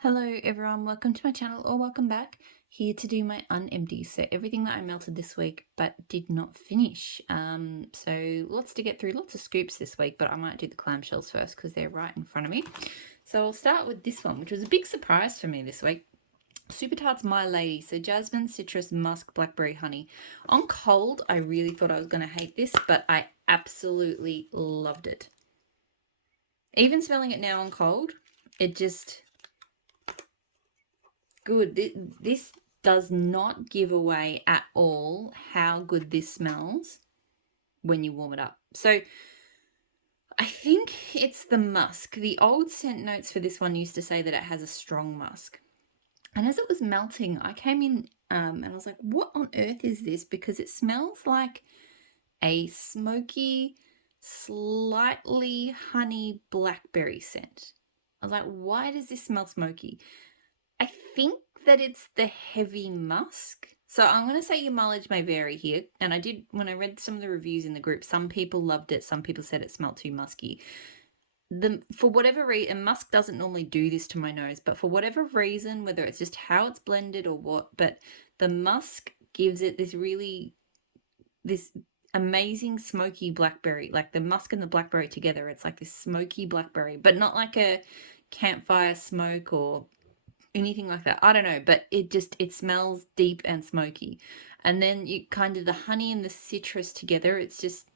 Hello everyone, welcome to my channel or welcome back. Here to do my unempties. So everything that I melted this week but did not finish. So lots to get through, lots of scoops this week, but I might do the clamshells first because they're right in front of me. So I'll start with this one, which was a big surprise for me this week. Super Tarts My Lady. So Jasmine, citrus, musk, blackberry, honey. On cold, I really thought I was going to hate this, but I absolutely loved it. Even smelling it now on cold, it just... good. This does not give away at all how good this smells when you warm it up. So I think it's the musk. The old scent notes for this one used to say that it has a strong musk. And as it was melting, I came in and I was like, what on earth is this? Because it smells like a smoky, slightly honey blackberry scent. I was like, why does this smell smoky? I think that it's the heavy musk. So I'm going to say your mileage may vary here. And I did, when I read some of the reviews in the group, some people loved it. Some people said it smelled too musky. For whatever reason, musk doesn't normally do this to my nose, but for whatever reason, whether it's just how it's blended or what, but the musk gives it this amazing smoky blackberry. Like the musk and the blackberry together, it's like this smoky blackberry, but not like a campfire smoke or anything like that. I don't know, but it smells deep and smoky. And then you kind of the honey and the citrus together, it's just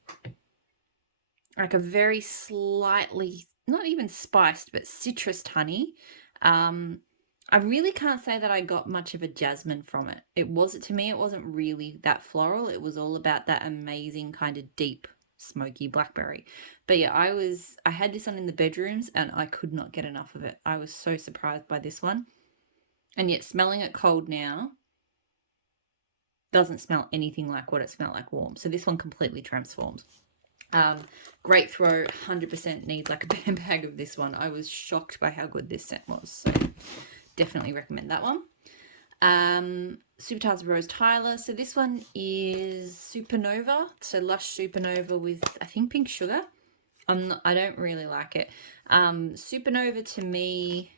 like a very slightly, not even spiced, but citrus honey. I really can't say that I got much of a jasmine from it. To me, it wasn't really that floral. It was all about that amazing kind of deep smoky blackberry. But yeah, I had this on in the bedrooms and I could not get enough of it. I was so surprised by this one. And yet smelling it cold now doesn't smell anything like what it smelled like warm. So this one completely transformed. Great throw, 100% needs like a bam bag of this one. I was shocked by how good this scent was. So definitely recommend that one. Super Tarts Rose Tyler. So this one is Supernova. So Lush Supernova with, I think, pink sugar. I don't really like it. Supernova to me...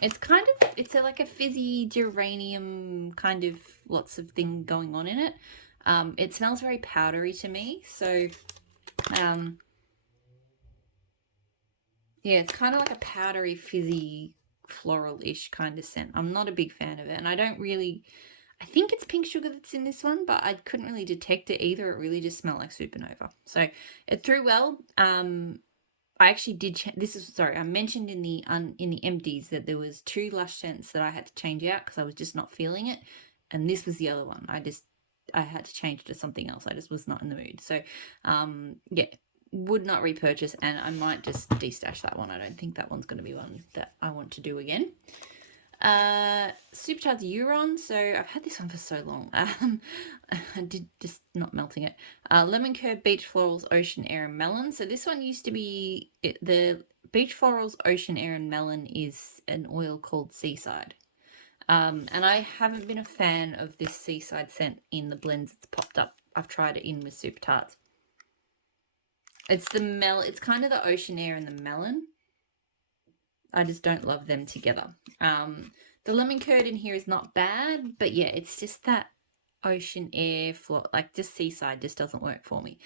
it's like a fizzy geranium kind of lots of thing going on in it. It smells very powdery to me. So, yeah, it's kind of like a powdery, fizzy, floral-ish kind of scent. I'm not a big fan of it. And I think it's pink sugar that's in this one, but I couldn't really detect it either. It really just smelled like Supernova. So it threw well. I actually did. I mentioned in the empties that there was 2 Lush scents that I had to change out because I was just not feeling it, and this was the other one. I had to change it to something else. I just was not in the mood. So, yeah, would not repurchase, and I might just destash that one. I don't think that one's going to be one that I want to do again. Super Tarts Euron. So I've had this one for so long. I did just not melting it. Lemon Curd, Beach Florals, Ocean Air, and Melon. So this one used to be the Beach Florals, Ocean Air, and Melon is an oil called Seaside. And I haven't been a fan of this Seaside scent in the blends that's popped up. I've tried it in with Super Tarts. It's kind of the Ocean Air and the Melon. I just don't love them together. The lemon curd in here is not bad, but yeah, it's just that Ocean Air like just Seaside just doesn't work for me.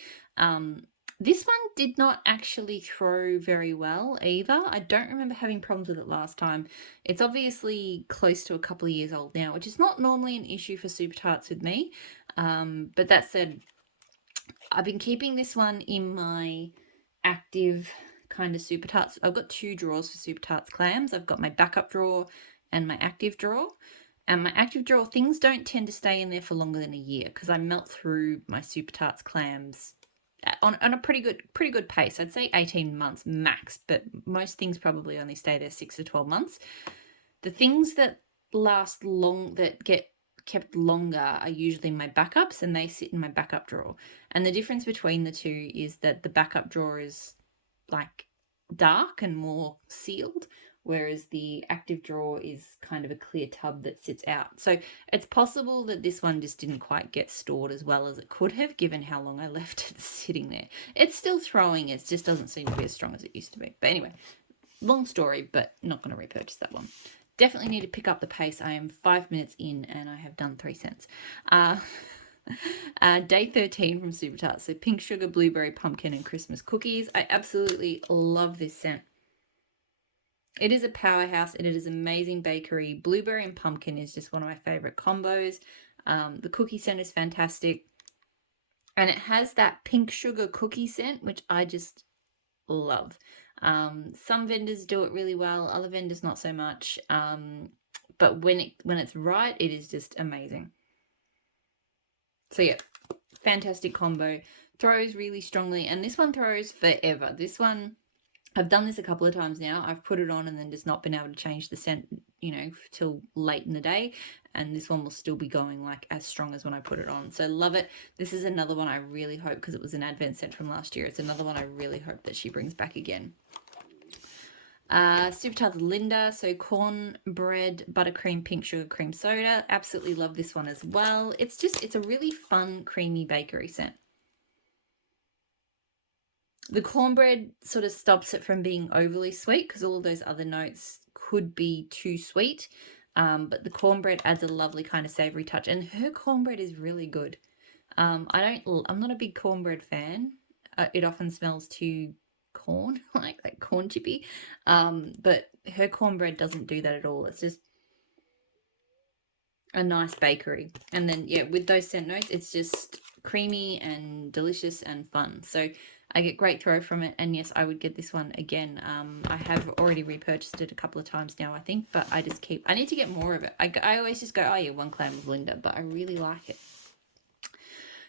This one did not actually throw very well either. I don't remember having problems with it last time. It's obviously close to a couple of years old now, which is not normally an issue for Super Tarts with me. But that said, I've been keeping this one in my active kind of Super Tarts. I've got 2 drawers for Super Tarts clams. I've got my backup drawer and my active drawer. And my active drawer, things don't tend to stay in there for longer than a year because I melt through my Super Tarts clams on a pretty good pace. I'd say 18 months max, but most things probably only stay there 6 to 12 months. The things that last long, that get kept longer, are usually my backups, and they sit in my backup drawer. And the difference between the two is that the backup drawer is like dark and more sealed, whereas the active drawer is kind of a clear tub that sits out. So it's possible that this one just didn't quite get stored as well as it could have, given how long I left it sitting there. It's still throwing, it just doesn't seem to be as strong as it used to be. But anyway, Long story, but not going to repurchase that one. Definitely need to pick up the pace. I am 5 minutes in and I have done 3 cents. Day 13 from Super Tart. So pink sugar, blueberry, pumpkin, and Christmas cookies. I absolutely love this scent. It is a powerhouse. It is amazing bakery. Blueberry and pumpkin is just one of my favorite combos. The cookie scent is fantastic. And it has that pink sugar cookie scent, which I just love. Some vendors do it really well. Other vendors not so much. But when it's right, it is just amazing. So yeah, fantastic combo. Throws really strongly. And this one throws forever. This one, I've done this a couple of times now. I've put it on and then just not been able to change the scent, till late in the day. And this one will still be going like as strong as when I put it on. So love it. This is another one I really hope, because it was an advent scent from last year. It's another one I really hope that she brings back again. Super Tarts Linda. So cornbread, buttercream, pink sugar, cream soda. Absolutely love this one as well. It's a really fun, creamy bakery scent. The cornbread sort of stops it from being overly sweet, because all of those other notes could be too sweet. But the cornbread adds a lovely kind of savory touch, and her cornbread is really good. I'm not a big cornbread fan. It often smells too corn, like corn chippy. But her cornbread doesn't do that at all. It's just a nice bakery. And then, yeah, with those scent notes, it's just creamy and delicious and fun. So I get great throw from it. And yes, I would get this one again. I have already repurchased it a couple of times now, I think, but I need to get more of it. I always just go, oh yeah, one clam of Linda, but I really like it.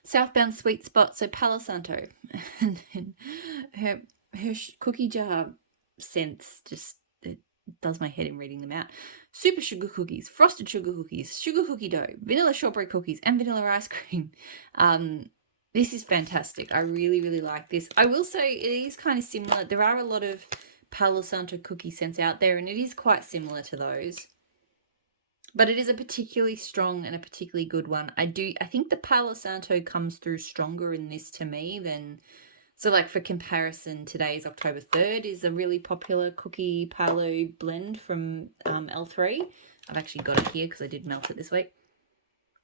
Southbound Sweet Spot, so Palo Santo. And then her cookie jar scents just, it does my head in reading them out. Super sugar cookies, frosted sugar cookies, sugar cookie dough, vanilla shortbread cookies, and vanilla ice cream. This is fantastic. I really, really like this. I will say it is kind of similar. There are a lot of Palo Santo cookie scents out there, and it is quite similar to those. But it is a particularly strong and a particularly good one. I think the Palo Santo comes through stronger in this to me than... So like for comparison, today's October 3rd is a really popular cookie Palo blend from L3. I've actually got it here because I did melt it this week.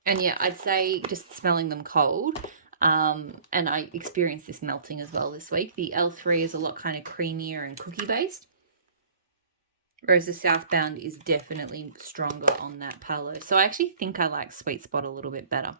And yeah, I'd say just smelling them cold, and I experienced this melting as well this week. The L3 is a lot kind of creamier and cookie based, whereas the Southbound is definitely stronger on that Palo. So I actually think I like Sweet Spot a little bit better.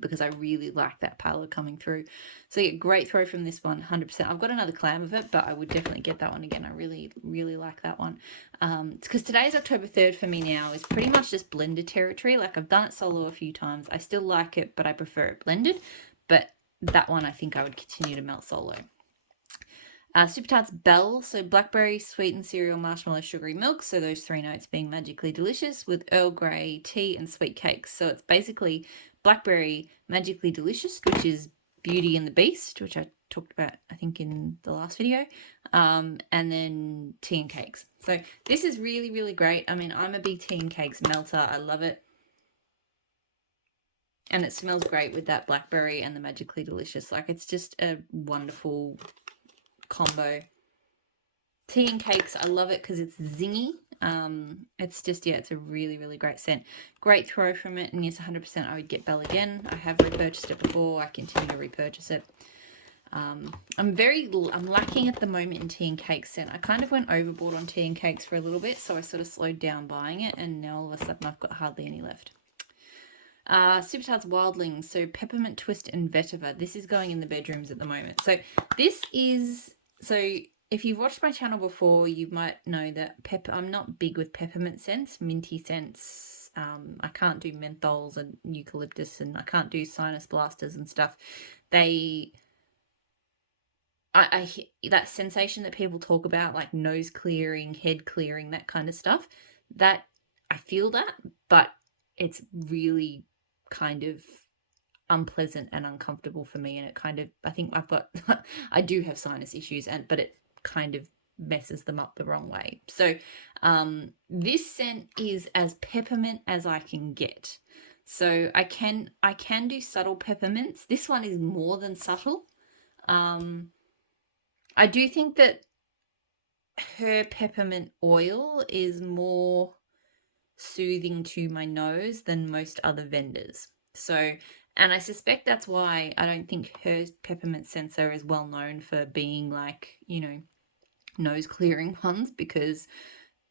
Because I really like that Palo coming through. So yeah, great throw from this one, 100%. I've got another clam of it, but I would definitely get that one again. I really, really like that one. It's because today's October 3rd for me now is pretty much just blended territory. Like I've done it solo a few times. I still like it, but I prefer it blended. But that one I think I would continue to melt solo. Super Tarts Belle, so blackberry, sweetened cereal, marshmallow, sugary milk. So those 3 notes being magically delicious with Earl Grey tea and sweet cakes. So it's basically blackberry magically delicious, which is Beauty and the Beast, which I talked about I think in the last video, and then tea and cakes. So this is really, really great. I mean, I'm a big tea and cakes melter. I love it. And it smells great with that blackberry and the magically delicious. Like it's just a wonderful combo. Tea and cakes, I love it because it's zingy. It's just, yeah, it's a really, really great scent. Great throw from it, and yes, 100% I would get Belle again. I have repurchased it before. I continue to repurchase it. I'm lacking at the moment in tea and cakes scent. I kind of went overboard on tea and cakes for a little bit, so I sort of slowed down buying it, and now all of a sudden I've got hardly any left. Super Tarts Wildlings, so Peppermint Twist and Vetiver. This is going in the bedrooms at the moment. So this is... So if you've watched my channel before, you might know that I'm not big with peppermint scents, minty scents. I can't do menthols and eucalyptus, and I can't do sinus blasters and stuff. I that sensation that people talk about, like nose clearing, head clearing, that kind of stuff, that I feel that, but it's really kind of unpleasant and uncomfortable for me, and it kind of, I think I do have sinus issues, but it kind of messes them up the wrong way. So this scent is as peppermint as I can get. So I can do subtle peppermints. This one is more than subtle. I do think that her peppermint oil is more soothing to my nose than most other vendors. So, and I suspect that's why I don't think her peppermint scents are as well known for being like, you know, nose clearing ones, because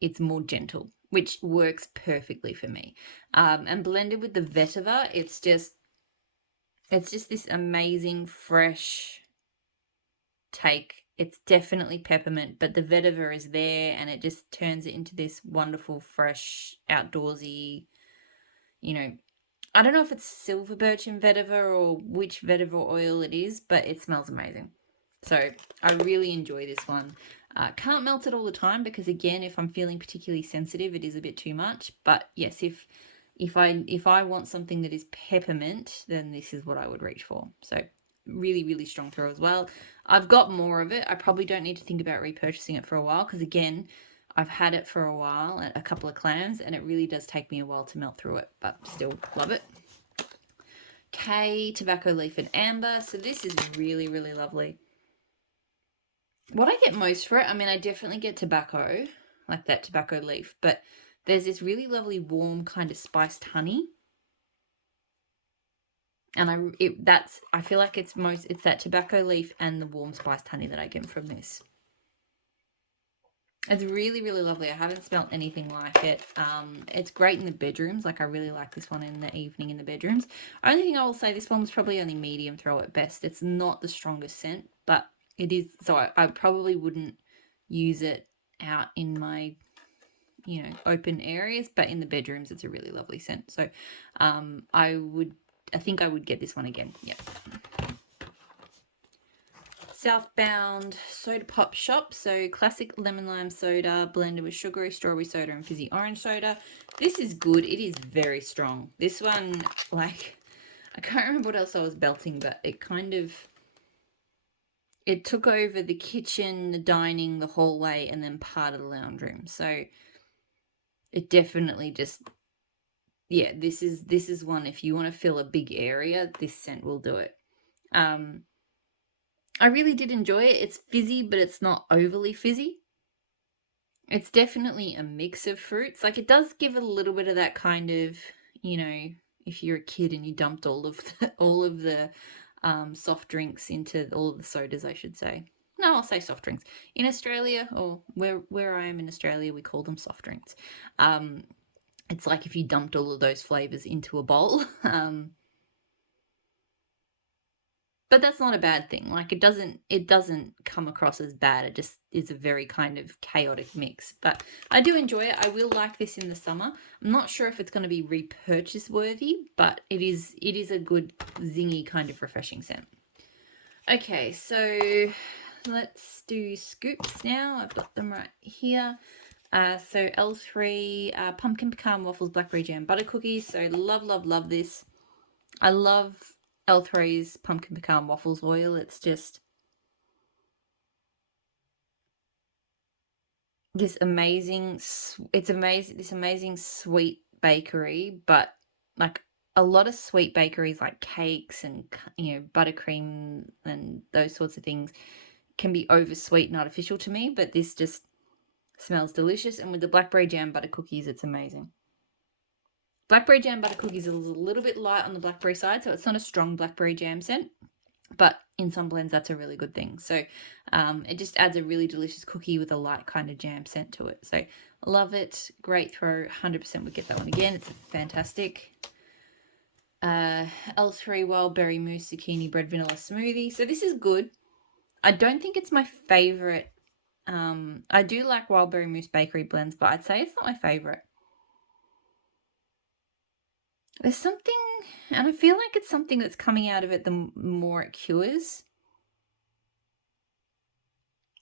it's more gentle, which works perfectly for me. And blended with the vetiver, it's just this amazing fresh take. It's definitely peppermint, but the vetiver is there and it just turns it into this wonderful, fresh, outdoorsy, you know, I don't know if it's silver birch and vetiver or which vetiver oil it is, but it smells amazing. So I really enjoy this one. Can't melt it all the time because, again, if I'm feeling particularly sensitive, it is a bit too much. But yes, if I want something that is peppermint, then this is what I would reach for. So really, really strong throw as well. I've got more of it. I probably don't need to think about repurchasing it for a while because, again, I've had it for a while, a couple of clams, and it really does take me a while to melt through it, but still love it. K, tobacco leaf and amber. So this is really, really lovely. What I get most for it, I mean, I definitely get tobacco, like that tobacco leaf, but there's this really lovely warm kind of spiced honey. And I feel like it's that tobacco leaf and the warm spiced honey that I get from this. It's really, really lovely. I haven't smelt anything like it. It's great in the bedrooms. Like, I really like this one in the evening in the bedrooms. Only thing I will say, this one was probably only medium throw at best. It's not the strongest scent, but it is. So I probably wouldn't use it out in my, you know, open areas, but in the bedrooms, it's a really lovely scent. So I think I would get this one again. Yeah. Southbound soda pop shop. So classic lemon lime soda blended with sugary strawberry soda and fizzy orange soda. This is good. It is very strong. This one, like, I can't remember what else I was belting, but it took over the kitchen, the dining, the hallway, and then part of the lounge room. So it definitely just, yeah, this is one, if you want to fill a big area, this scent will do it. I really did enjoy it. It's fizzy, but it's not overly fizzy. It's definitely a mix of fruits. Like, it does give a little bit of that kind of, you know, if you're a kid and you dumped all of the soft drinks into all of the sodas, I should say. No, I'll say soft drinks. In Australia, or where I am in Australia, we call them soft drinks. It's like if you dumped all of those flavors into a bowl. But that's not a bad thing. Like, it doesn't come across as bad. It just is a very kind of chaotic mix. But I do enjoy it. I will like this in the summer. I'm not sure if it's going to be repurchase worthy, but it is a good zingy kind of refreshing scent. Okay, so let's do scoops now. I've got them right here. So L3 pumpkin pecan waffles, blackberry jam butter cookies. So love this. I love L3's pumpkin pecan waffles oil. It's just this amazing sweet bakery, but like a lot of sweet bakeries like cakes and, you know, buttercream and those sorts of things can be oversweet and artificial to me, but this just smells delicious. And with the blackberry jam butter cookies, it's amazing. Blackberry jam butter cookies is a little bit light on the blackberry side, so it's not a strong blackberry jam scent, but in some blends that's a really good thing. So it just adds a really delicious cookie with a light kind of jam scent to it. So love it. Great throw. 100% would get that one again. It's fantastic. L3 wild berry mousse zucchini bread vanilla smoothie. So this is good. I don't think it's my favorite. I do like wild berry mousse bakery blends, but I'd say it's not my favorite. There's something, and I feel like it's something that's coming out of it the more it cures,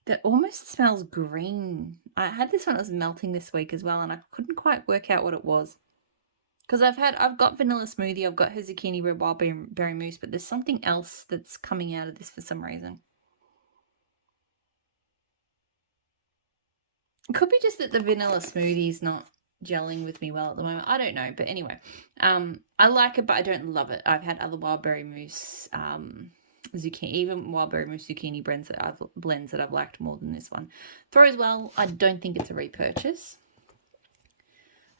that almost smells green. I had this one that was melting this week as well, and I couldn't quite work out what it was. Because I've got vanilla smoothie, I've got her zucchini red wild berry mousse, but there's something else that's coming out of this for some reason. It could be just that the vanilla smoothie is not gelling with me well at the moment. I don't know, but anyway, I like it, but I don't love it. I've had other wild berry mousse zucchini, even wild berry mousse zucchini blends that I've liked more than this one. Throws well. I don't think it's a repurchase.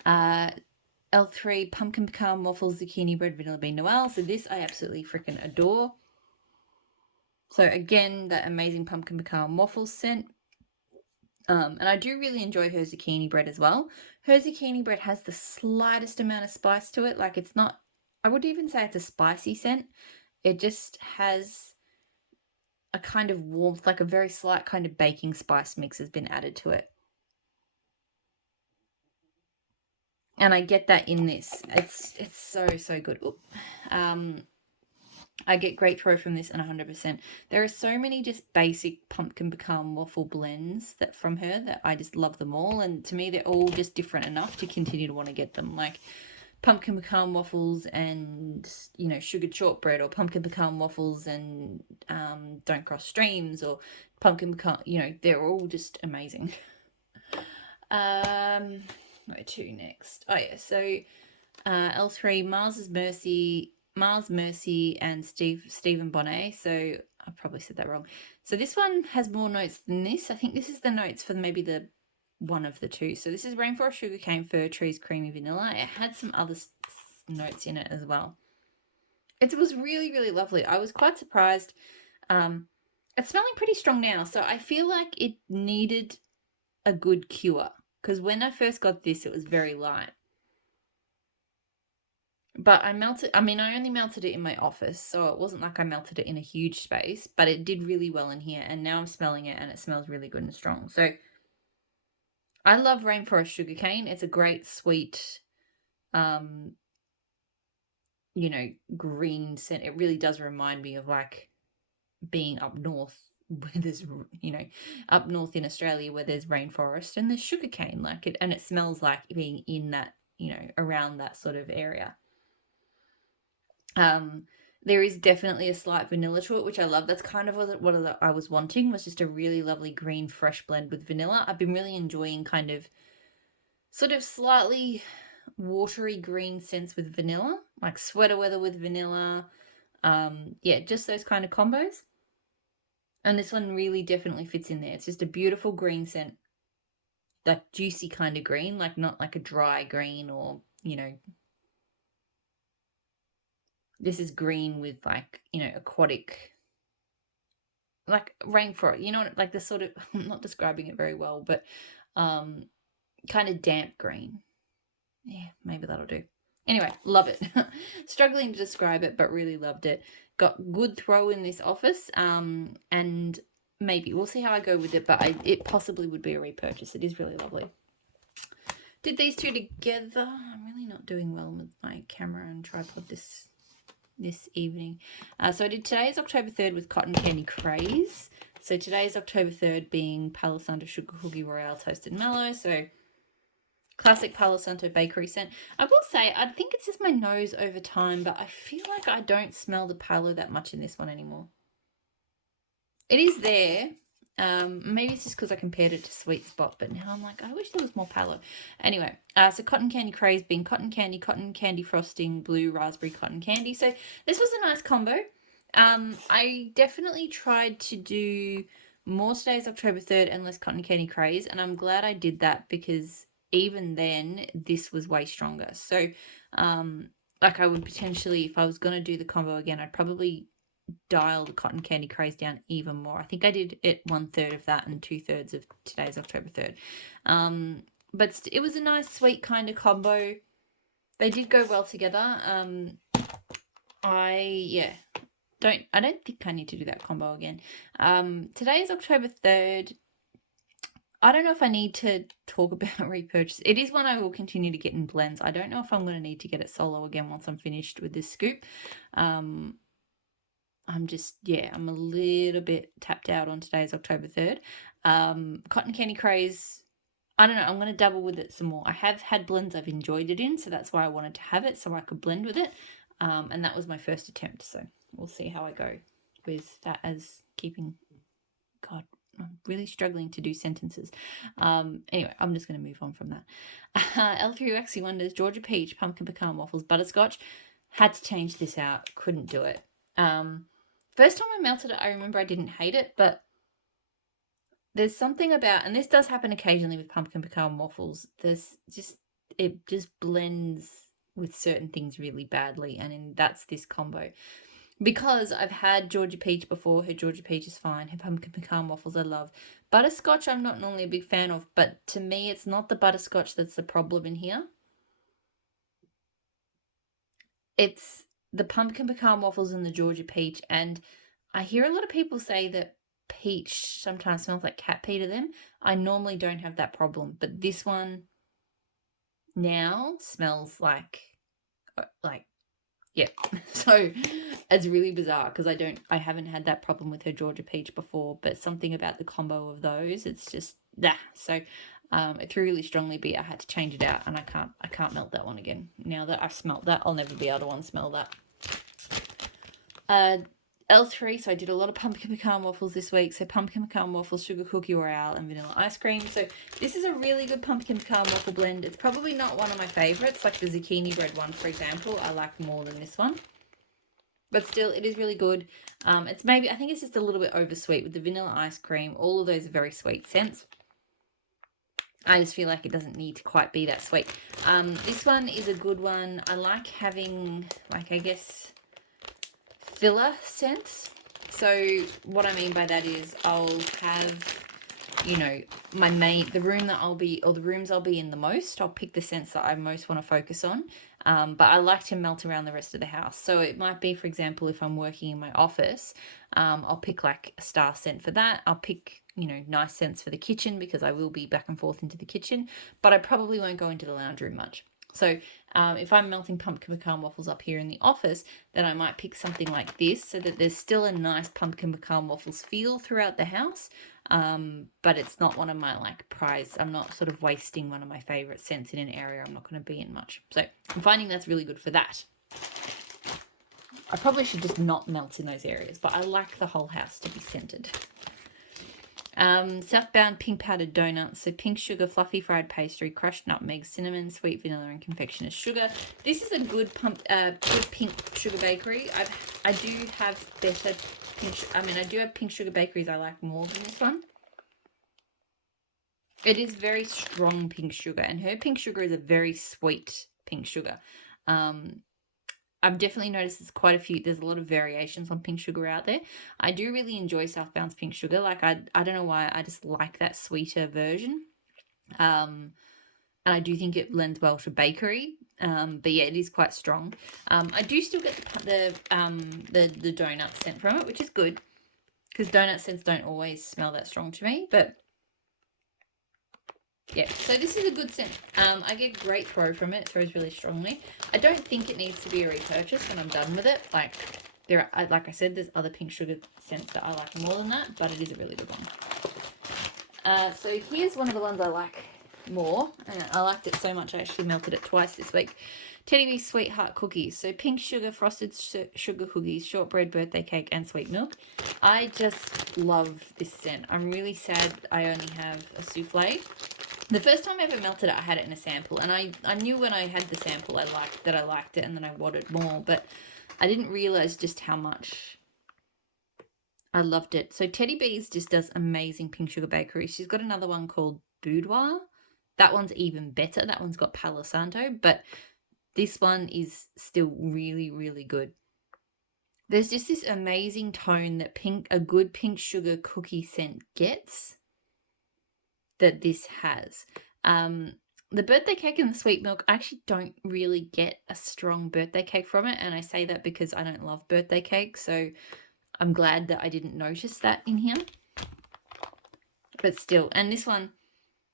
L3 pumpkin pecan waffle zucchini bread vanilla bean Noel. So this I absolutely freaking adore. So again, that amazing pumpkin pecan waffle scent. And I do really enjoy her zucchini bread as well. Her zucchini bread has the slightest amount of spice to it. Like it's not, I would even say it's a spicy scent. It just has a kind of warmth, like a very slight kind of baking spice mix has been added to it. And I get that in this. It's so good. Oop. I get great throw from this and 100%. There are so many just basic pumpkin pecan waffle blends that from her that I just love them all. And to me, they're all just different enough to continue to want to get them. Like pumpkin pecan waffles and, you know, sugared shortbread, or pumpkin pecan waffles and Don't Cross Streams, or pumpkin pecan, you know, they're all just amazing. Where to next? Oh yeah, so L3 Mars Mercy and Stephen Bonnet. So I probably said that wrong. So this one has more notes than this. I think this is the notes for maybe the one of the two. So this is Rainforest Sugarcane Fir Trees Creamy Vanilla. It had some other notes in it as well. It was really, really lovely. I was quite surprised. It's smelling pretty strong now, so I feel like it needed a good cure, because when I first got this, it was very light. But I only melted it in my office, so it wasn't like I melted it in a huge space, but it did really well in here, and now I'm smelling it, and it smells really good and strong. So I love Rainforest Sugarcane. It's a great, sweet, you know, green scent. It really does remind me of like being up north where there's, you know, up north in Australia where there's rainforest and there's sugarcane, like it, and it smells like being in that, you know, around that sort of area. There is definitely a slight vanilla to it, which I love. That's kind of what I was wanting, was just a really lovely green fresh blend with vanilla. I've been really enjoying kind of sort of slightly watery green scents with vanilla, like sweater weather with vanilla. Yeah, just those kind of combos. And this one really definitely fits in there. It's just a beautiful green scent, like juicy kind of green, like not like a dry green, or, you know, this is green with like, you know, aquatic, like rainforest, you know, like the sort of, I'm not describing it very well, but kind of damp green. Yeah, maybe that'll do. Anyway, love it. Struggling to describe it, but really loved it. Got good throw in this office, and maybe we'll see how I go with it, but it possibly would be a repurchase. It is really lovely. Did these two together. I'm really not doing well with my camera and tripod this evening. So I did today's October 3rd with Cotton Candy Craze. So today's October 3rd being Palo Santo Sugar Cookie Royale Toasted Mellow. So classic Palo Santo bakery scent. I will say, I think it's just my nose over time, but I feel like I don't smell the Palo that much in this one anymore. It is there. Maybe it's just because I compared it to Sweet Spot, but now I'm like, I wish there was more Palo. Anyway, so Cotton Candy Craze being cotton candy frosting, blue raspberry cotton candy. So this was a nice combo. I definitely tried to do more today's October 3rd and less Cotton Candy Craze, and I'm glad I did that, because even then this was way stronger. So like I would potentially, if I was going to do the combo again, I'd probably dial the Cotton Candy Craze down even more. I think I did it 1/3 of that and 2/3 of today's October 3rd. But it was a nice sweet kind of combo. They did go well together. I don't think I need to do that combo again. Today is October 3rd. I don't know if I need to talk about repurchase. It is one I will continue to get in blends. I don't know if I'm going to need to get it solo again once I'm finished with this scoop. I'm a little bit tapped out on today's October 3rd. Cotton Candy Craze, I don't know, I'm going to dabble with it some more. I have had blends I've enjoyed it in, so that's why I wanted to have it, so I could blend with it. And that was my first attempt, so we'll see how I go with that as keeping... God, I'm really struggling to do sentences. Anyway, I'm just going to move on from that. L3 Waxy Wonders, Georgia Peach, Pumpkin Pecan Waffles, Butterscotch. Had to change this out. Couldn't do it. First time I melted it, I remember I didn't hate it, but there's something about, and this does happen occasionally with pumpkin pecan waffles, it just blends with certain things really badly, and that's this combo. Because I've had Georgia Peach before, her Georgia Peach is fine, her pumpkin pecan waffles I love. Butterscotch I'm not normally a big fan of, but to me it's not the butterscotch that's the problem in here. It's the pumpkin pecan waffles and the Georgia Peach, and I hear a lot of people say that peach sometimes smells like cat pee to them. I normally don't have that problem, but this one now smells like yeah. So it's really bizarre because I haven't had that problem with her Georgia Peach before, but something about the combo of those, it's just so it threw really strongly, but I had to change it out, and I can't melt that one again. Now that I've smelt that, I'll never be able to unsmell that. L3, so I did a lot of pumpkin pecan waffles this week. So pumpkin pecan waffles, sugar cookie royale, and vanilla ice cream. So this is a really good pumpkin pecan waffle blend. It's probably not one of my favorites, like the zucchini bread one, for example. I like more than this one. But still, it is really good. It's maybe, I think it's just a little bit oversweet with the vanilla ice cream. All of those are very sweet scents. I just feel like it doesn't need to quite be that sweet. This one is a good one. I like having, like, I guess, filler scents. So what I mean by that is I'll have, you know, the rooms I'll be in the most, I'll pick the scents that I most want to focus on. But I like to melt around the rest of the house. So it might be, for example, if I'm working in my office, I'll pick like a star scent for that. I'll pick, you know, nice scents for the kitchen because I will be back and forth into the kitchen, but I probably won't go into the lounge room much. So if I'm melting pumpkin pecan waffles up here in the office, then I might pick something like this so that there's still a nice pumpkin pecan waffles feel throughout the house. But it's not one of my I'm not sort of wasting one of my favorite scents in an area I'm not going to be in much. So I'm finding that's really good for that. I probably should just not melt in those areas, but I like the whole house to be scented. Southbound pink powdered donuts, so pink sugar, fluffy fried pastry, crushed nutmeg, cinnamon, sweet vanilla, and confectioner's sugar. This is a good pink sugar bakery. I do have better I do have pink sugar bakeries I like more than this one. It is very strong pink sugar, and her pink sugar is a very sweet pink sugar. I've definitely noticed there's a lot of variations on pink sugar out there. I do really enjoy Southbound's pink sugar. Like, I don't know why, I just like that sweeter version. And I do think it blends well to bakery. But yeah, it is quite strong. I do still get the donut scent from it, which is good, because donut scents don't always smell that strong to me, but yeah, so this is a good scent. I get great throw from it. It throws really strongly. I don't think it needs to be a repurchase when I'm done with it. Like I said, there's other pink sugar scents that I like more than that, but it is a really good one. So here's one of the ones I like more. And I liked it so much I actually melted it twice this week. Teddy Bee Sweetheart Cookies. So pink sugar, frosted sugar cookies, shortbread birthday cake, and sweet milk. I just love this scent. I'm really sad I only have a souffle. The first time I ever melted it, I had it in a sample, and I knew when I had the sample I liked it, and then I wanted more, but I didn't realize just how much I loved it. So Teddy Bees just does amazing pink sugar bakery. She's got another one called Boudoir. That one's even better. That one's got Palo Santo, but this one is still really, really good. There's just this amazing tone that a good pink sugar cookie scent gets that this has. The birthday cake and the sweet milk, I actually don't really get a strong birthday cake from it, and I say that because I don't love birthday cake, so I'm glad that I didn't notice that in here. But still, and this one,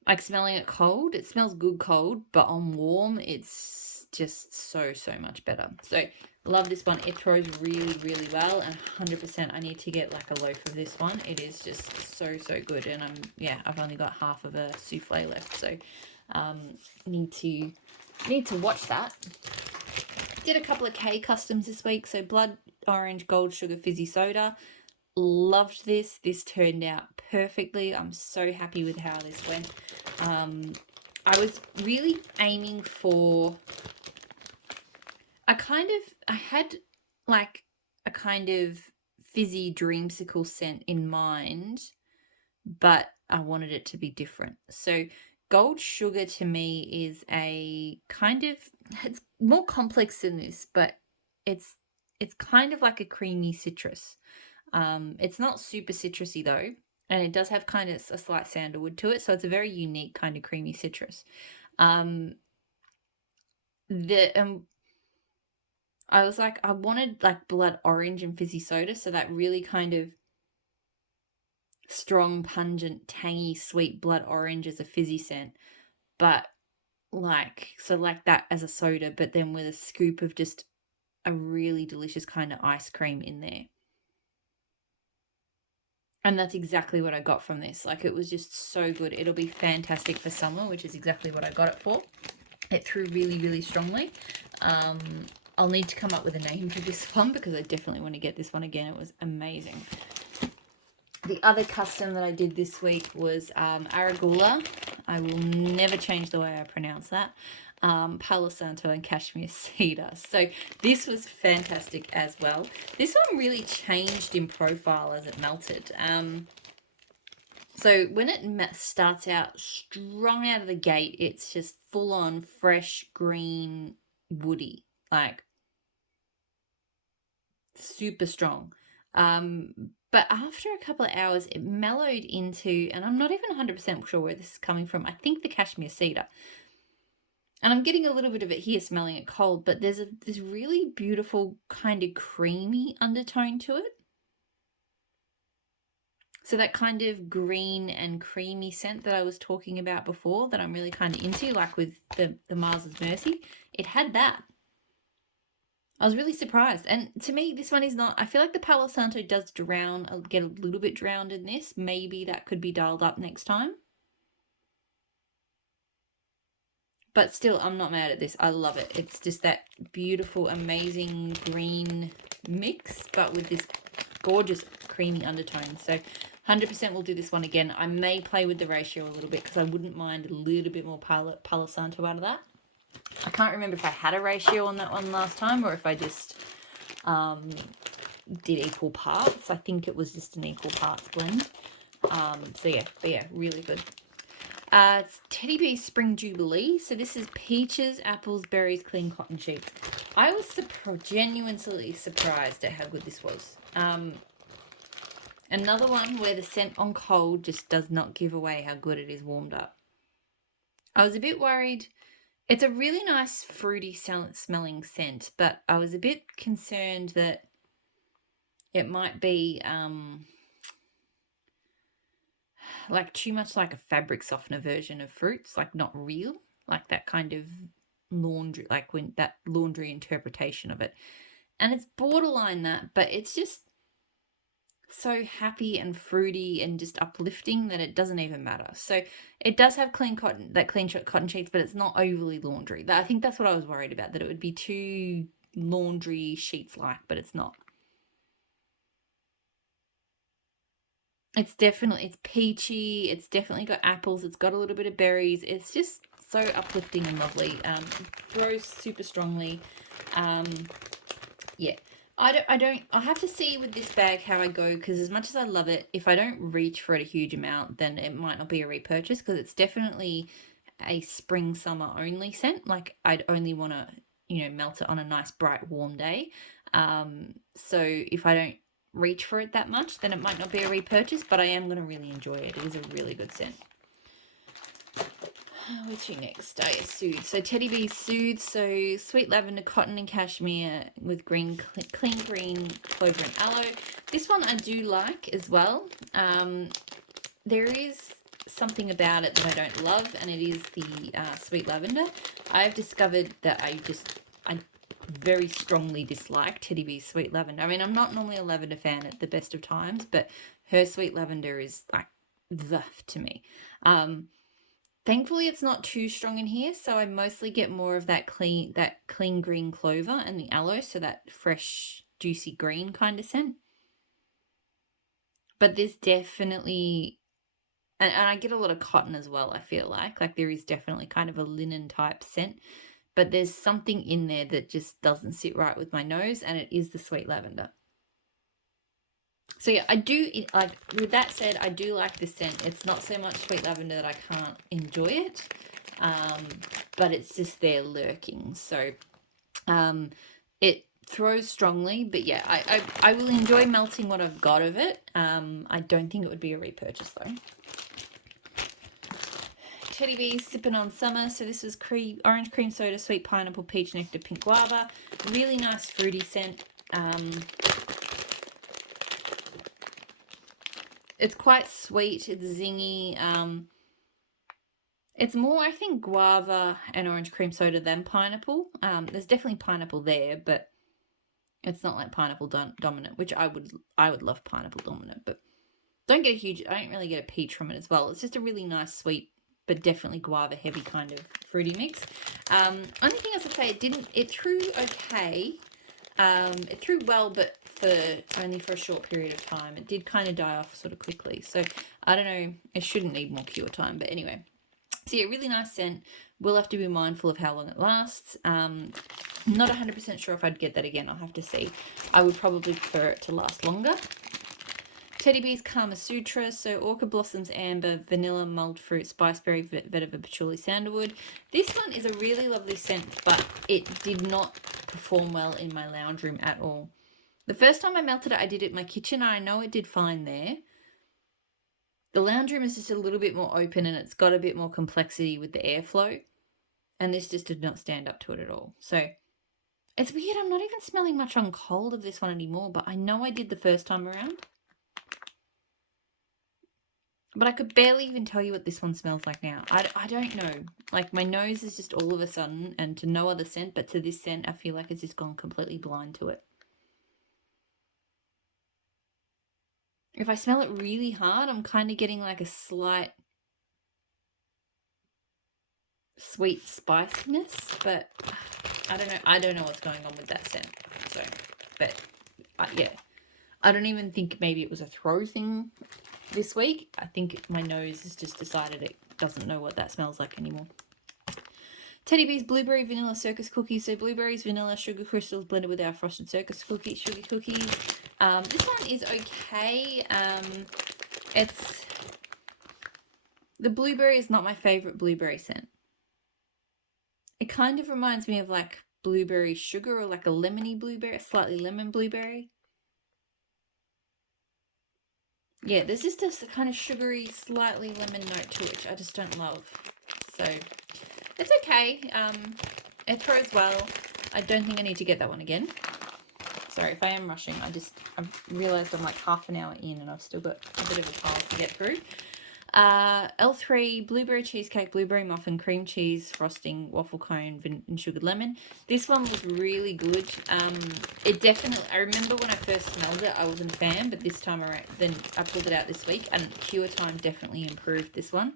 like, smelling it cold, it smells good cold, but on warm, it's just so much better. So love this one. It throws really, really well, and 100% I need to get like a loaf of this one. It is just so good, and I've only got half of a souffle left, so need to watch that. Did a couple of K customs this week. So blood orange gold sugar fizzy soda. Loved this. This turned out perfectly. I'm so happy with how this went. I was really aiming for I had like a kind of fizzy dreamsicle scent in mind, but I wanted it to be different. So gold sugar to me is a kind of, it's more complex than this, but it's kind of like a creamy citrus. It's not super citrusy though, and it does have kind of a slight sandalwood to it, so it's a very unique kind of creamy citrus. I was like, I wanted like blood orange and fizzy soda, so that really kind of strong, pungent, tangy, sweet blood orange as a fizzy scent, but like that as a soda, but then with a scoop of just a really delicious kind of ice cream in there. And that's exactly what I got from this. Like, it was just so good. It'll be fantastic for summer, which is exactly what I got it for. It threw really, really strongly. I'll need to come up with a name for this one because I definitely want to get this one again. It was amazing. The other custom that I did this week was Aragoola. I will never change the way I pronounce that. Palo Santo and Cashmere Cedar. So this was fantastic as well. This one really changed in profile as it melted. So when it starts out strong out of the gate, it's just full on fresh green woody, like super strong. But after a couple of hours, it mellowed into, and I'm not even 100% sure where this is coming from. I think the Cashmere Cedar. And I'm getting a little bit of it here smelling it cold, but there's this really beautiful kind of creamy undertone to it. So that kind of green and creamy scent that I was talking about before that I'm really kind of into, like with the Mars's Mercy, it had that. I was really surprised. And to me, this one is not, I feel like the Palo Santo does get a little bit drowned in this. Maybe that could be dialed up next time. But still, I'm not mad at this. I love it. It's just that beautiful, amazing green mix, but with this gorgeous creamy undertone. So 100% we'll do this one again. I may play with the ratio a little bit because I wouldn't mind a little bit more Palo Santo out of that. I can't remember if I had a ratio on that one last time or if I just did equal parts. I think it was just an equal parts blend. So yeah, but yeah, really good. It's Teddy Bear Spring Jubilee. So this is peaches, apples, berries, clean cotton sheets. I was genuinely surprised at how good this was. Another one where the scent on cold just does not give away how good it is warmed up. I was a bit worried. It's a really nice fruity smelling scent, but I was a bit concerned that it might be like too much like a fabric softener version of fruits, like not real, like that kind of laundry, like when that laundry interpretation of it. And it's borderline that, but it's just so happy and fruity and just uplifting that it doesn't even matter. So it does have clean cotton sheets, but it's not overly laundry. I think that's what I was worried about, that it would be too laundry sheets like, but it's not. It's peachy. It's definitely got apples. It's got a little bit of berries. It's just so uplifting and lovely. Grows super strongly. Yeah. I'll have to see with this bag how I go, because as much as I love it, if I don't reach for it a huge amount, then it might not be a repurchase, because it's definitely a spring summer only scent. Like, I'd only want to, melt it on a nice bright warm day. So if I don't reach for it that much, then it might not be a repurchase, but I am going to really enjoy it. It is a really good scent. What's your next? Soothe. So Teddy Bear Soothe. So sweet lavender, cotton and cashmere with clean green, clover and aloe. This one I do like as well. There is something about it that I don't love, and it is the sweet lavender. I've discovered that I very strongly dislike Teddy Bear's sweet lavender. I mean, I'm not normally a lavender fan at the best of times, but her sweet lavender is like the to me. Thankfully, it's not too strong in here, so I mostly get more of that clean green clover and the aloe, so that fresh, juicy green kind of scent. But there's definitely, and I get a lot of cotton as well, I feel like there is definitely kind of a linen type scent, but there's something in there that just doesn't sit right with my nose, and it is the sweet lavender. So yeah, I do like. With that said, I do like this scent. It's not so much sweet lavender that I can't enjoy it, but it's just there lurking. So it throws strongly, but yeah, I will enjoy melting what I've got of it. I don't think it would be a repurchase though. Teddy Bees Sipping on Summer. So this was orange cream soda, sweet pineapple, peach nectar, pink guava. Really nice fruity scent. It's quite sweet. It's zingy. It's more, I think, guava and orange cream soda than pineapple. There's definitely pineapple there, but it's not like pineapple dominant, which I would love pineapple dominant, but I don't really get a peach from it as well. It's just a really nice sweet, but definitely guava heavy kind of fruity mix. Only thing I would say, it threw okay. It threw well, but only for a short period of time. It did kind of die off sort of quickly. So I don't know, it shouldn't need more cure time, but anyway. So yeah, really nice scent. We'll have to be mindful of how long it lasts. Not 100% sure if I'd get that again. I'll have to see. I would probably prefer it to last longer. Teddy Bees Kama Sutra. So orchid blossoms, amber, vanilla, mulled fruit, spiceberry, vetiver, patchouli, sandalwood. This one is a really lovely scent, but it did not perform well in my lounge room at all. The first time I melted it, I did it in my kitchen. I know it did fine there. The lounge room is just a little bit more open and it's got a bit more complexity with the airflow. And this just did not stand up to it at all. So it's weird. I'm not even smelling much on cold of this one anymore, but I know I did the first time around. But I could barely even tell you what this one smells like now. I don't know. Like, my nose is just all of a sudden, and to no other scent, but to this scent, I feel like it's just gone completely blind to it. If I smell it really hard, I'm kind of getting like a slight sweet spiciness, but I don't know. I don't know what's going on with that scent. So, but yeah, I don't even think maybe it was a throw thing this week. I think my nose has just decided it doesn't know what that smells like anymore. Teddy Bees Blueberry Vanilla Circus Cookies. So blueberries, vanilla, sugar crystals blended with our frosted circus sugar cookies. This one is okay. The blueberry is not my favorite blueberry scent. It kind of reminds me of like blueberry sugar or like a lemony blueberry, a slightly lemon blueberry. Yeah, there's just a kind of sugary, slightly lemon note to it, which I just don't love. So it's okay. It throws well. I don't think I need to get that one again. Sorry if I am rushing. I've realised I'm like half an hour in and I've still got a bit of a pile to get through. L3 Blueberry Cheesecake, Blueberry Muffin, Cream Cheese, Frosting, Waffle Cone, and Sugared Lemon. This one was really good. It definitely, I remember when I first smelled it, I wasn't a fan, but this time around, then I pulled it out this week, and cure time definitely improved this one.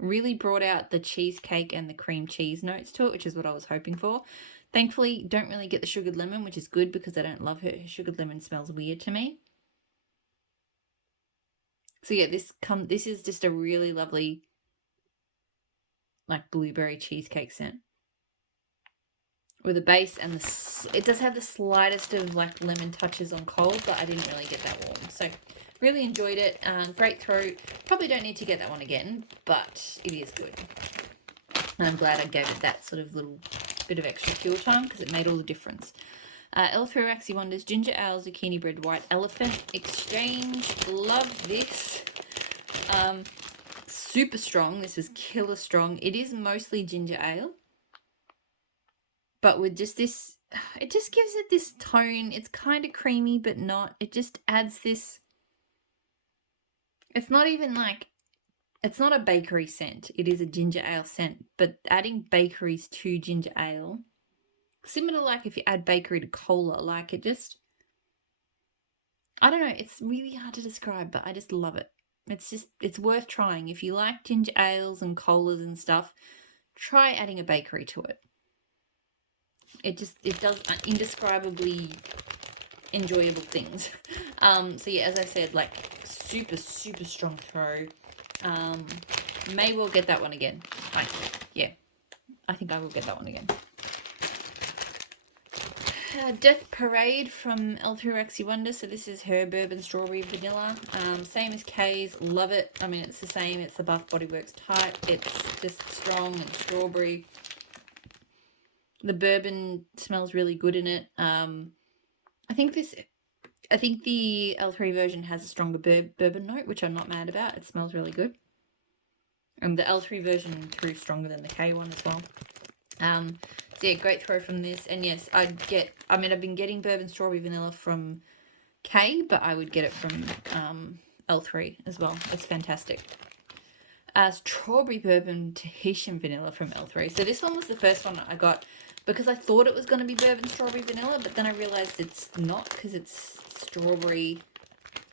Really brought out the cheesecake and the cream cheese notes to it, which is what I was hoping for. Thankfully, don't really get the sugared lemon, which is good because I don't love her. Sugared lemon smells weird to me. So yeah, this is just a really lovely, like, blueberry cheesecake scent with a base, and it does have the slightest of like lemon touches on cold, but I didn't really get that warm. So really enjoyed it. Great throat. Probably don't need to get that one again, but it is good. And I'm glad I gave it that sort of little bit of extra cure time because it made all the difference. L3 Waxy Wonders, Ginger Ale, Zucchini Bread, White Elephant Exchange. Love this. Super strong. This is killer strong. It is mostly ginger ale. But with just this, it just gives it this tone. It's kind of creamy, but not. It just adds this. It's not even like, it's not a bakery scent. It is a ginger ale scent. But adding bakeries to ginger ale, similar to like if you add bakery to cola, like it just, I don't know. It's really hard to describe, but I just love it. It's worth trying. If you like ginger ales and colas and stuff, try adding a bakery to it. It does indescribably enjoyable things. So yeah, as I said, like super, super strong throw. May well get that one again. I think I will get that one again. Death Parade from L3 Waxy Wonder. So this is her bourbon strawberry vanilla. Same as Kay's. Love it. I mean, it's the same. It's the Bath Body Works type. It's just strong and strawberry. The bourbon smells really good in it. I think the L3 version has a stronger bourbon note, which I'm not mad about. It smells really good. And the L3 version threw stronger than the K one as well. So yeah, great throw from this. And yes, I've been getting bourbon strawberry vanilla from K, but I would get it from L3 as well. It's fantastic. Strawberry bourbon Tahitian vanilla from L3. So this one was the first one I got because I thought it was going to be bourbon strawberry vanilla, but then I realized it's not because it's strawberry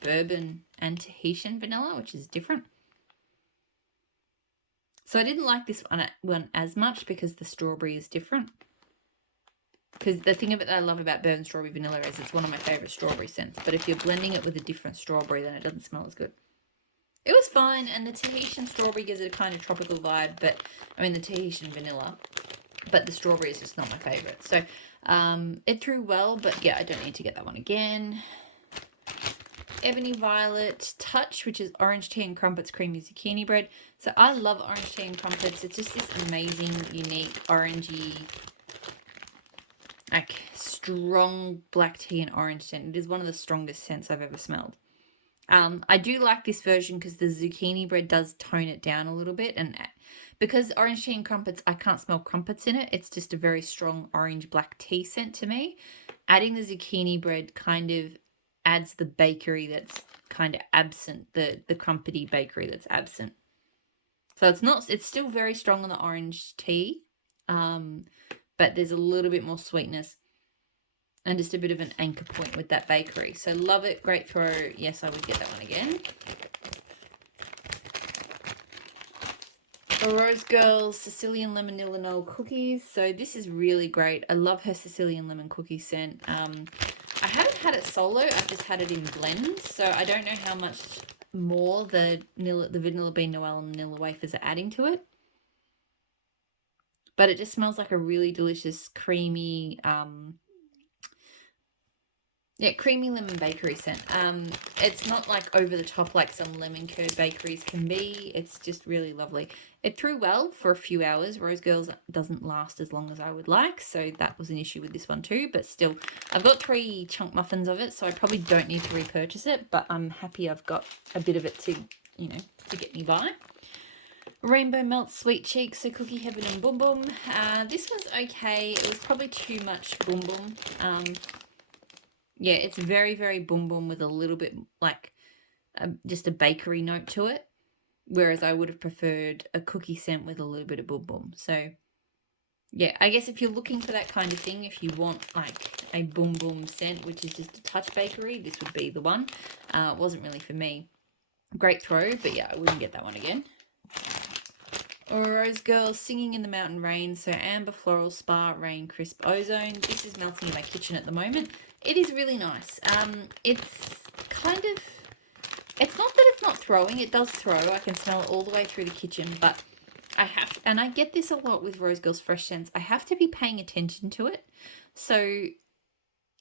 bourbon and Tahitian vanilla, which is different. So I didn't like this one as much because the strawberry is different. Because the thing that I love about bourbon strawberry vanilla is it's one of my favourite strawberry scents. But if you're blending it with a different strawberry, then it doesn't smell as good. It was fine, and the Tahitian strawberry gives it a kind of tropical vibe, but, I mean, the Tahitian vanilla, but the strawberry is just not my favourite. So, it threw well, but yeah, I don't need to get that one again. Ebony Violet Touch, which is orange tea and crumpets creamy zucchini bread. So, I love orange tea and crumpets. It's just this amazing, unique, orangey, like, strong black tea and orange scent. It is one of the strongest scents I've ever smelled. I do like this version because the zucchini bread does tone it down a little bit, and because orange tea and crumpets, I can't smell crumpets in it. It's just a very strong orange black tea scent to me. Adding the zucchini bread kind of adds the bakery that's kind of absent, the crumpety bakery that's absent. So it's still very strong on the orange tea, but there's a little bit more sweetness. And just a bit of an anchor point with that bakery. So love it. Great throw. Yes, I would get that one again. Rose Girls Sicilian Lemonillon cookies. So this is really great. I love her Sicilian lemon cookie scent. I haven't had it solo. I've just had it in blends. So I don't know how much more the Vanilla Bean Noel and Vanilla Wafers are adding to it. But it just smells like a really delicious, creamy... creamy lemon bakery scent. It's not like over the top like some lemon curd bakeries can be. It's just really lovely. It threw well for a few hours. Rose Girls doesn't last as long as I would like, so that was an issue with this one too. But still, I've got 3 chunk muffins of it, so I probably don't need to repurchase it. But I'm happy I've got a bit of it to, to get me by. Rainbow Melt Sweet Cheeks, so Cookie Heaven and Boom Boom. This was okay. It was probably too much Boom Boom. Yeah, it's very, very boom boom with a little bit like just a bakery note to it. Whereas I would have preferred a cookie scent with a little bit of boom boom. So, yeah, I guess if you're looking for that kind of thing, if you want like a boom boom scent, which is just a touch bakery, this would be the one. It wasn't really for me. Great throw, but yeah, I wouldn't get that one again. Rose Girls Singing in the Mountain Rain. So Amber Floral Spa Rain Crisp Ozone. This is melting in my kitchen at the moment. It is really nice. It's kind of... It's not that it's not throwing. It does throw. I can smell it all the way through the kitchen. But I have... And I get this a lot with Rose Girls Fresh Scents. I have to be paying attention to it. So,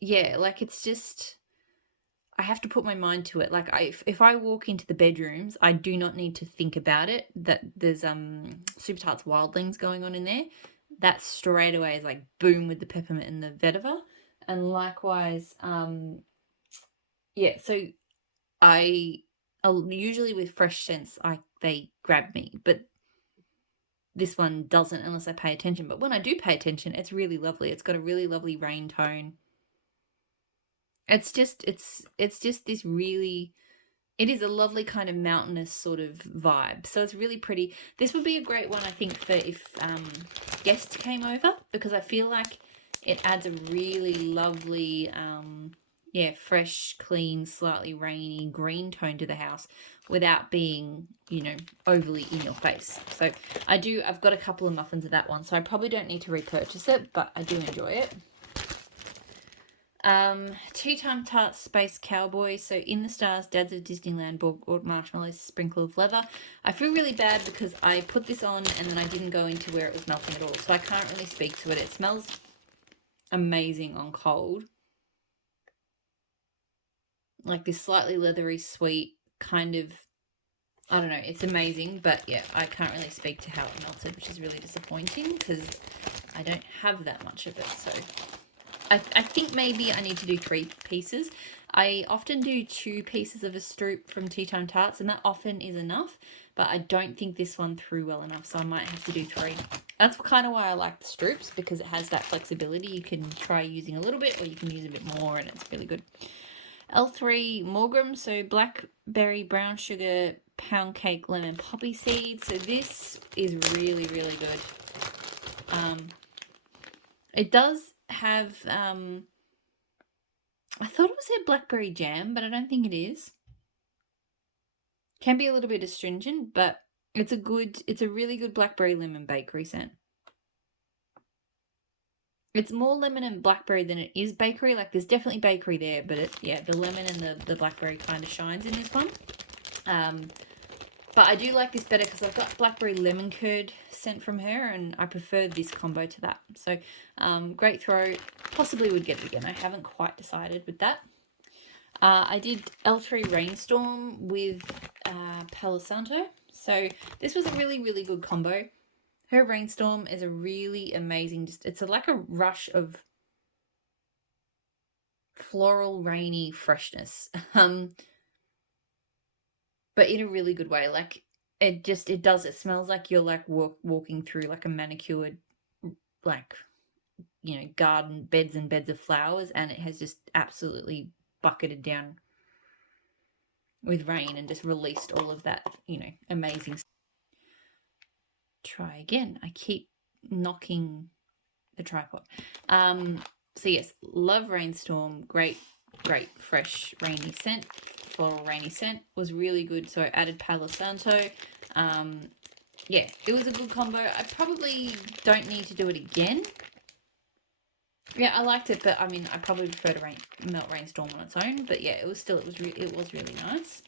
yeah, like it's just... I have to put my mind to it. Like, if I walk into the bedrooms, I do not need to think about it, that there's Super Tarts Wildlings going on in there. That straight away is like boom with the peppermint and the vetiver. And likewise, yeah, so usually with fresh scents, they grab me. But this one doesn't unless I pay attention. But when I do pay attention, it's really lovely. It's got a really lovely rain tone. It's just this really, it is a lovely kind of mountainous sort of vibe. So it's really pretty. This would be a great one, I think, for if guests came over, because I feel like it adds a really lovely, fresh, clean, slightly rainy green tone to the house without being, overly in your face. So I've got a couple of muffins of that one, so I probably don't need to repurchase it, but I do enjoy it. Tea Time Tarts Space Cowboy. So In the Stars, Dads of Disneyland, bought marshmallows, sprinkle of leather. I feel really bad because I put this on and then I didn't go into where it was melting at all. So I can't really speak to it. It smells amazing on cold. Like this slightly leathery sweet kind of, I don't know, it's amazing. But yeah, I can't really speak to how it melted, which is really disappointing because I don't have that much of it. So I think maybe I need to do 3 pieces. I often do 2 pieces of a stroop from Tea Time Tarts, and that often is enough, but I don't think this one threw well enough, so I might have to do 3. That's kind of why I like the stroops, because it has that flexibility. You can try using a little bit, or you can use a bit more, and it's really good. L3 Morgram, so blackberry, brown sugar, pound cake, lemon poppy seed. So this is really, really good. It does have, I thought it was a blackberry jam, but I don't think it is. Can be a little bit astringent, but it's a really good blackberry lemon bakery scent. It's more lemon and blackberry than it is bakery. Like there's definitely bakery there, but the lemon and the blackberry kind of shines in this one. But I do like this better because I've got blackberry lemon curd scent from her, and I prefer this combo to that. So great throw. Possibly would get it again. I haven't quite decided with that. I did L3 Rainstorm with Palo Santo. So this was a really, really good combo. Her Rainstorm is a really amazing, it's like a rush of floral, rainy freshness. But in a really good way. Like it smells like you're like walking through like a manicured, like, you know, garden, beds and beds of flowers, and it has just absolutely bucketed down with rain and just released all of that, you know, amazing. Try again. I keep knocking the tripod. So yes, love Rainstorm. Great fresh rainy scent. Floral rainy scent was really good. So I added Palo Santo. Yeah, it was a good combo. I probably don't need to do it again. Yeah, I liked it, but I mean, I probably prefer to melt Rainstorm on its own. But yeah, it was really nice.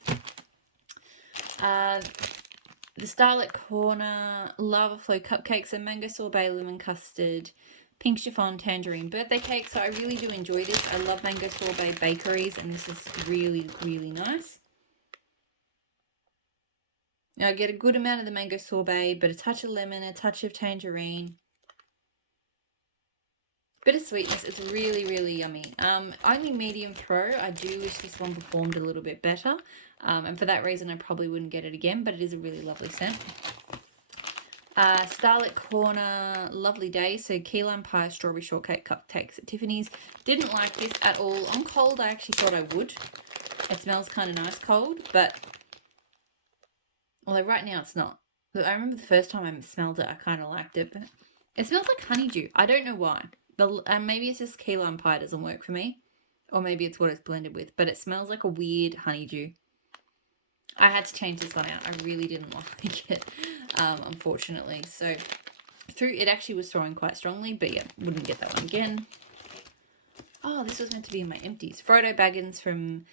The Starlit Corner Lava Flow Cupcakes and Mango Sorbet Lemon Custard Pink Chiffon Tangerine Birthday Cake. So I really do enjoy this. I love Mango Sorbet bakeries, and this is really, really nice. Now I get a good amount of the Mango Sorbet, but a touch of lemon, a touch of tangerine. Bit of sweetness. It's really, really yummy. Only medium throw. I do wish this one performed a little bit better. And for that reason, I probably wouldn't get it again, but it is a really lovely scent. Starlit Corner Lovely Day. So key lime pie, strawberry shortcake cupcakes at Tiffany's. Didn't like this at all. On cold, I actually thought I would. It smells kind of nice cold, but although right now it's not. I remember the first time I smelled it, I kind of liked it, but it smells like honeydew. I don't know why. Maybe it's just key lime pie doesn't work for me, or maybe it's what it's blended with, but it smells like a weird honeydew. I had to change this one out. I really didn't like it, unfortunately. So it actually was throwing quite strongly, but yeah, wouldn't get that one again. Oh, this was meant to be in my empties. Frodo Baggins from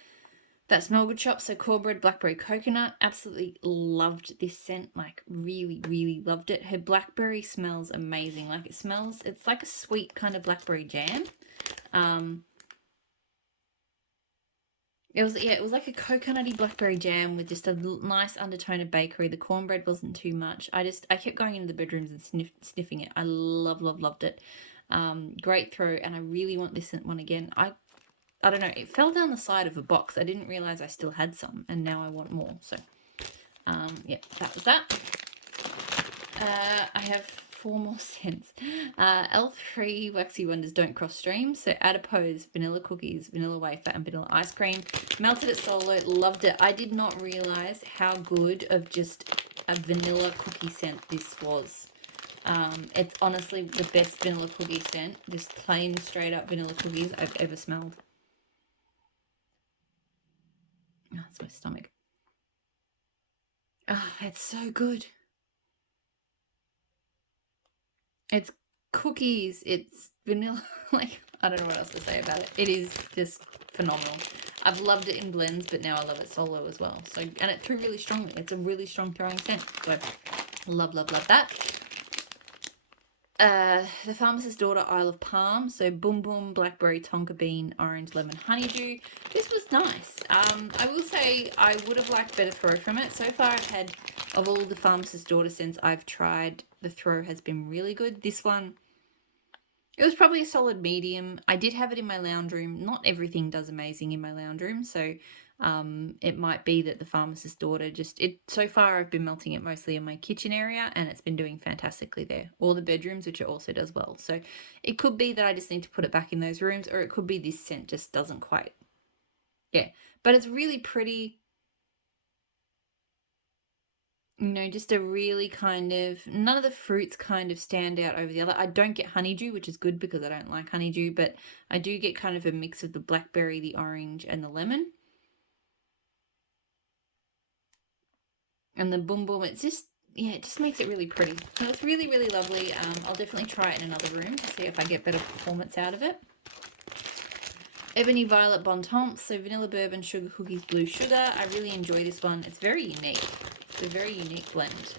That Smell Good shop. So cornbread, blackberry, coconut. Absolutely loved this scent. Like really, really loved it. Her blackberry smells amazing. Like it's like a sweet kind of blackberry jam. It was like a coconutty blackberry jam with just a nice undertone of bakery. The cornbread wasn't too much. I kept going into the bedrooms and sniffing it. I loved it. Great throw, and I really want this one again. I don't know. It fell down the side of a box. I didn't realize I still had some, and now I want more. So, yeah, that was that. I have 4 more scents. L3 Waxy Wonders Don't Cross Streams. So adipose, vanilla cookies, vanilla wafer, and vanilla ice cream. Melted it solo, loved it. I did not realize how good of just a vanilla cookie scent this was. It's honestly the best vanilla cookie scent, just plain straight up vanilla cookies I've ever smelled. Oh, that's my stomach. Oh, it's so good. It's cookies, it's vanilla, like, I don't know what else to say about it. It is just phenomenal. I've loved it in blends, but now I love it solo as well. So, and it threw really strongly. It's a really strong throwing scent. So, love that. The Pharmacist's Daughter Isle of Palm. So Boom Boom, Blackberry, Tonka Bean, Orange, Lemon, Honeydew. This was nice. I will say I would have liked better throw from it. So far I've had, of all the Pharmacist's Daughter scents I've tried, the throw has been really good. This one, it was probably a solid medium. I did have it in my lounge room. Not everything does amazing in my lounge room, so it might be that the Pharmacist's Daughter so far I've been melting it mostly in my kitchen area and it's been doing fantastically there. Or the bedrooms, which it also does well. So it could be that I just need to put it back in those rooms, or it could be this scent just doesn't quite. Yeah, but it's really pretty. You know, just a really kind of, none of the fruits kind of stand out over the other. I don't get honeydew, which is good because I don't like honeydew, but I do get kind of a mix of the blackberry, the orange, and the lemon. And the Boom Boom, it's just, yeah, it just makes it really pretty. So it's really, really lovely. I'll definitely try it in another room to see if I get better performance out of it. Ebony Violet Bon Temps, so vanilla bourbon, sugar cookies, blue sugar. I really enjoy this one. It's very unique. It's a very unique blend.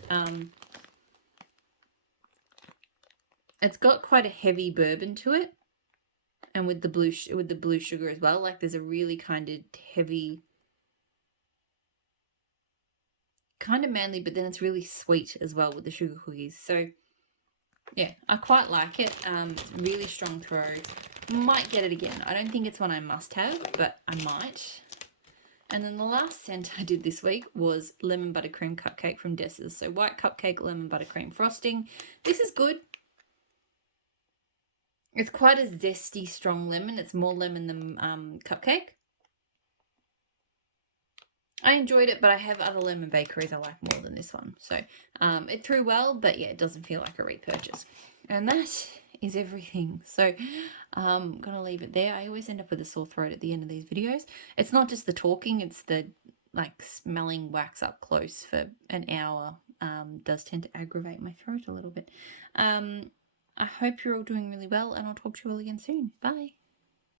It's got quite a heavy bourbon to it, and with the blue sugar as well. Like there's a really kind of heavy, kind of manly, but then it's really sweet as well with the sugar cookies. So yeah, I quite like it. Really strong throw. Might get it again. I don't think it's one I must have, but I might. And then the last scent I did this week was Lemon Buttercream Cupcake from Dessa's. So white cupcake, lemon buttercream frosting. This is good. It's quite a zesty, strong lemon. It's more lemon than cupcake. I enjoyed it, but I have other lemon bakeries I like more than this one. So it threw well, but yeah, it doesn't feel like a repurchase. And that is everything. So I'm going to leave it there. I always end up with a sore throat at the end of these videos. It's not just the talking, it's the like smelling wax up close for an hour does tend to aggravate my throat a little bit. I hope you're all doing really well, and I'll talk to you all again soon. Bye.